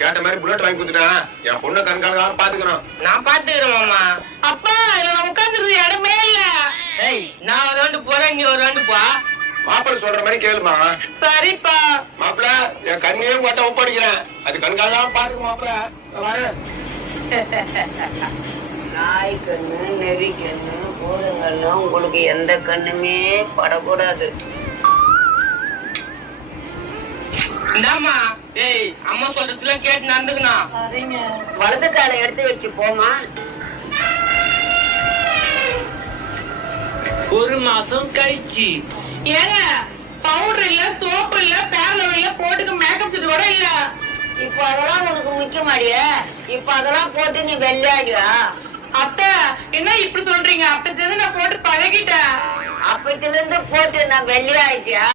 கேட்ட மாதிரி புல்லட் வாங்கி கொடுத்துட்டேன். என் பொண்ணை கண்காணிக்காம பாத்துக்கணும். நான் பாத்துக்கிறேன் மாமா. அப்பா நான் உட்காந்துருது இடமே இல்ல. ஏய் நான் ஒரு ரவுண்டு போறேன், நீ ஒரு ரவுண்டு போ. மாப்பிள்ள சொல்ற மாதிரி கேளுமா. சரிப்பா. மாப்பிள்ள என் கண்ணையும் கட்ட ஒப்படைக்கிறேன். அது கண்காணிக்காம பாத்துக்க மாப்பிள்ள. வரேன். நாய் கண்ணு, நெறி கண்ணு, பூதங்கண்ணு உங்களுக்கு எந்த கண்ணுமே படக்கூடாது. இந்தாமா. ஏய் அம்மா சொல்றதுல கேட்டு நடந்துக்கணும். சரிங்க. வலது காலை எடுத்து வச்சு போமா. ஒரு மாசம் கழிச்சு ஏங்க பவுடர் இல்ல, சோப்பு இல்ல, பேரலர் இல்ல, போட்டுக்க மேக்கப் செட் கூட இல்ல. இப்ப அதெல்லாம் உனக்கு முக்கியமாடிய. இப்ப அதெல்லாம் போட்டு நீ வெள்ளையாடியா? அத்தை என்ன இப்படி சொல்றீங்க? அப்ப நான் போட்டு பழகிட்டேன். அப்பத்துல இருந்து போட்டு நான் வெள்ளையாயிட்டியா?